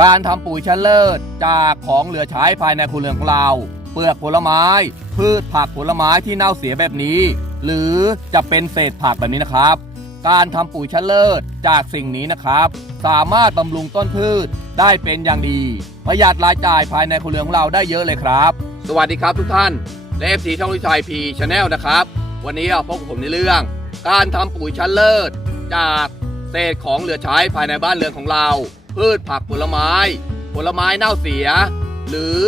การทำปุ๋ยชั้นเลิศจากของเหลือใช้ภายในครัวเรือนของเรา เปลือกผลไม้ พืชผักผลไม้ที่เน่าเสียแบบนี้ หรือจะเป็นเศษผักแบบนี้นะครับ การทำปุ๋ยชั้นเลิศจากสิ่งนี้นะครับ สามารถบำรุงต้นพืชได้เป็นอย่างดี ประหยัดรายจ่ายภายในครัวเรือนของเราได้เยอะเลยครับ สวัสดีครับทุกท่านและเอฟซีช่องวิชัยพีชาแนลนะครับ วันนี้พบกับผมในเรื่อง การทำปุ๋ยชั้นเลิศ จากเศษของเหลือใช้ภายในบ้านเรือนของเรา พืชผักผลไม้ ผลไม้เน่าเสีย หรือ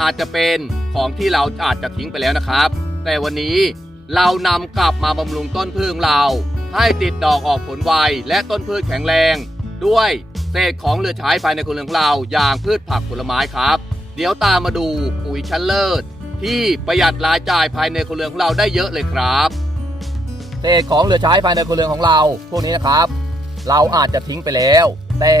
อาจจะเป็นของที่เราอาจจะทิ้งไปแล้วนะครับ แต่วันนี้เรานำกลับมาบำรุงต้นพืชของเรา ให้ติดดอกออกผลไวและต้นพืชแข็งแรง ด้วยเศษของเหลือใช้ภายในครัวเรือนของเราอย่างพืชผักผลไม้ครับ เดี๋ยวตามมาดูปุ๋ยชั้นเลิศที่ประหยัดรายจ่ายภายในครัวเรือนของเราได้เยอะเลยครับเศษของเหลือใช้ภายในครัวเรือนของเรา พวกนี้นะครับ เราอาจจะทิ้งไปแล้ว แต่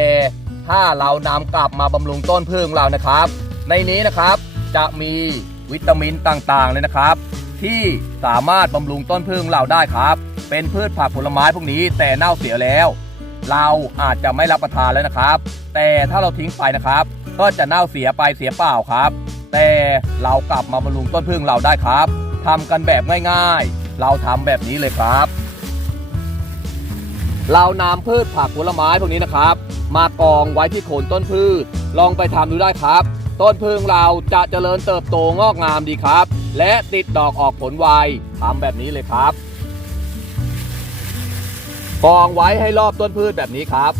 ถ้าเรานำกลับมาบำรุงต้นพืชของเรานะครับ ในนี้นะครับจะมีวิตามินต่างๆเลยนะครับ ที่สามารถบำรุงต้นพืชของเราได้ครับ เป็นพืชผักผลไม้พวกนี้แต่เน่าเสียแล้ว เราอาจจะไม่รับประทานแล้วนะครับ แต่ถ้าเราทิ้งไปนะครับ ก็จะเน่าเสียไปเสียเปล่าครับ แต่เรากลับมาบำรุงต้นพืชของเราได้ครับทำกันแบบง่ายๆ เราทำแบบนี้เลยครับ เรานำพืชผักผลไม้พวกนี้นะครับ มากองไว้ที่โคนต้นพืช ลองไปทำดูได้ครับ ต้นพืชของเราจะเจริญเติบโตงอกงามดีครับ และติดดอกออกผลไวทำแบบนี้เลยครับกองไว้ให้รอบต้นพืชแบบนี้ครับ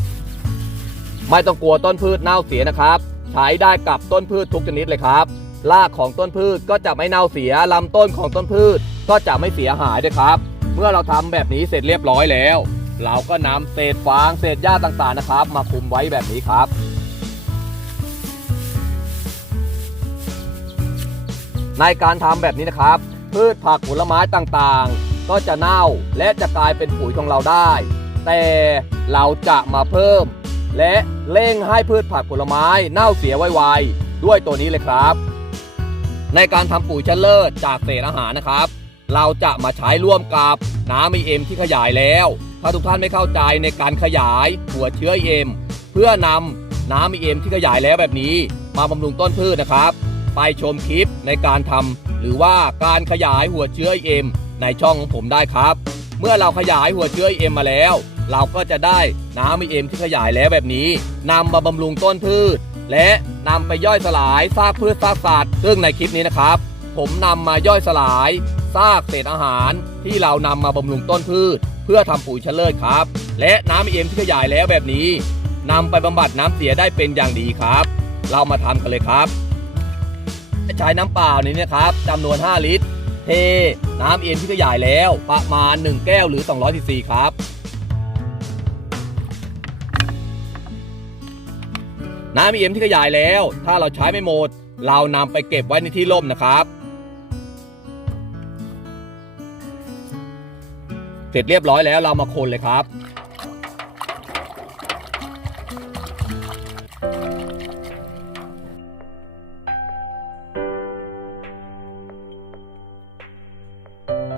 ไม่ต้องกลัวต้นพืชเน่าเสียนะครับ ใช้ได้กับต้นพืชทุกชนิดเลยครับรากของต้นพืชก็จะไม่เน่าเสียลำต้นของต้นพืชก็จะไม่เสียหายด้วยครับ เมื่อเราทำแบบนี้เสร็จเรียบร้อยแล้ว เราก็นำเศษฟางเศษหญ้าต่างๆนะครับ มาคลุมไว้แบบนี้ครับในการทำแบบนี้นะครับ พืชผักผลไม้ต่างๆ ก็จะเน่าและจะกลายเป็นปุ๋ยของเราได้ แต่เราจะมาเพิ่ม และเร่งให้พืชผักผลไม้เน่าเสียไวๆด้วยตัวนี้เลยครับ ในการทำปุ๋ยชั้นเลิศจากเศษอาหารนะครับ เราจะมาใช้ร่วมกับน้ำ EM ที่ขยายแล้ว ถ้าทุกท่านไม่เข้าใจในการขยายหัวเชื้อ EM เพื่อนำน้ำ EM ที่ขยายแล้วแบบนี้ มาบำรุงต้นพืชนะครับ ไปชมคลิปในการทำหรือว่าการขยายหัวเชื้อ EM ในช่องของผมได้ครับ เมื่อเราขยายหัวเชื้อ EM มมาแล้ว เราก็จะได้น้ำ EM ที่ขยายแล้วแบบนี้นำมาบำรุงต้นพืช และนำไปย่อยสลายซากพืชซากสัตว์ซึ่งในคลิปนี้นะครับ ผมนำมาย่อยสลายซากเศษอาหารที่เรานำมาบำรุงต้นพืช เพื่อทำปุ๋ยเลิศครับ และน้ำเอ็มที่ขยายแล้วแบบนี้นำไปบำบัดน้ำเสียได้เป็นอย่างดีครับ เรามาทำกันเลยครับ ใช้น้ำเปล่านี้นะครับจำนวน 5 ลิตร เท น้ำเอ็มที่ขยายแล้วประมาณ 1 แก้วหรือ 200ซีซีครับน้ำเอ็มที่ขยายแล้ว ถ้าเราใช้ไม่หมด เรานำไปเก็บไว้ในที่ร่มนะครับ เสร็จเรียบร้อยแล้วเรามาคนเลยครับ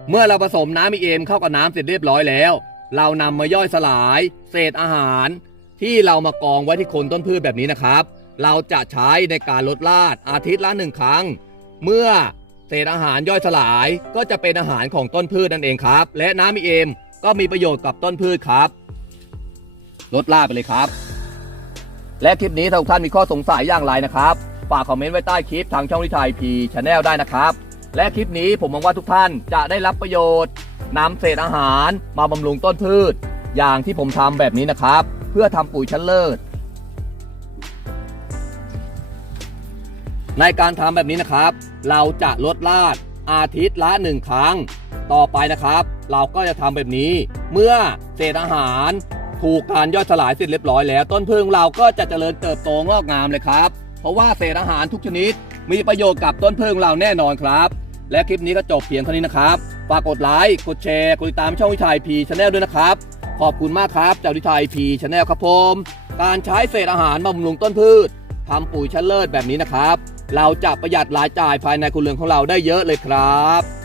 เมื่อเราผสมน้ำ EM เอมเข้ากับน้ำเสร็จเรียบร้อยแล้ว เรานำมาย่อยสลาย เศษอาหาร ที่เรามากองไว้ที่โคนต้นพืชแบบนี้นะครับ เราจะใช้ในการลดลาดอาทิตย์ละหนึ่งครั้ง เมื่อ เศษอาหารย่อยสลายก็จะเป็นอาหารของต้นพืชนั่นเองครับ และน้ำ EM ก็มีประโยชน์กับต้นพืชครับลดลาไปเลยครับ และคลิปนี้ถ้าทุกท่านมีข้อสงสัยอย่างไรนะครับ ฝากคอมเมนต์ไว้ใต้คลิปทางช่องวิทยพีชาแนลได้นะครับ และคลิปนี้ผมหวังว่าทุกท่านจะได้รับประโยชน์นำเศษอาหารมาบำรุงต้นพืช อย่างที่ผมทำแบบนี้นะครับ เพื่อทำปุ๋ยชั้นเลิศ ในการทำแบบนี้นะครับ เราจะลดลาดอาทิตย์ละหนึ่งครั้ง ต่อไปนะครับ เราก็จะทำแบบนี้ เมื่อเศษอาหารถูกการย่อยสลายเสร็จเรียบร้อยแล้ว ต้นพึ่งเราก็จะเจริญเติบโตงอกงามเลยครับ เพราะว่าเศษอาหารทุกชนิด มีประโยชน์กับต้นพึ่งเราแน่นอนครับ และคลิปนี้ก็จบเพียงเท่านี้นะครับฝากกดไลค์กดแชร์กดติดตามช่องวิทัยพีชาแนลด้วยนะครับ ขอบคุณมากครับจากวิทัยพีชาแนลครับผมการใช้เศษอาหารบำรุงต้นพืชทำปุ๋ยชั้นเลิศแบบนี้นะครับ เราจะประหยัดรายจ่ายภายในครัวเรือนของเราได้เยอะเลยครับ